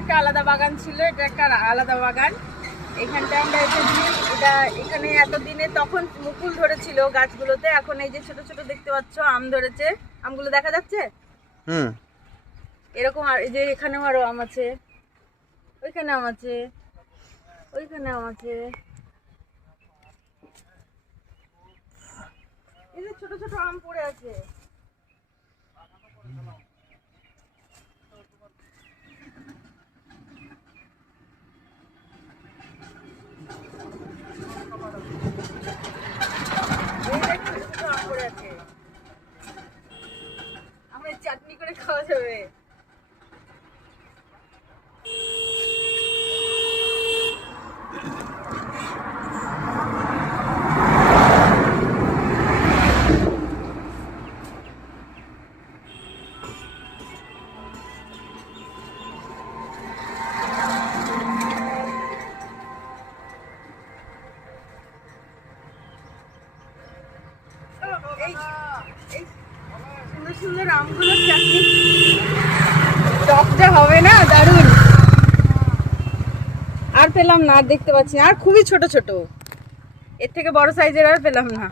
একটা আলাদা বাগান ছিল, এটা একটা আলাদা বাগান। এখানটা আমরা এসেছি, এটা এখানে এতদিনে তখন মুকুল ধরেছিল গাছগুলোতে, এখন এই যে ছোট ছোট দেখতে পাচ্ছ আম ধরেছে। আমগুলো দেখা যাচ্ছে এরকম। আর এই যে এখানেও আরো আম আছে, ওইখানে আম আছে, ওইখানে আম আছে। এই যে ছোট ছোট আম পড়ে আছে। আমরা চাটনি করে খাওয়া যাবে। সুন্দর সুন্দর আমগুলোর চাটনি, টকটা হবে না দারুণ। আর পেলাম না, আর দেখতে পাচ্ছি না, আর খুবই ছোট ছোট, এর থেকে বড় সাইজের আর পেলাম না।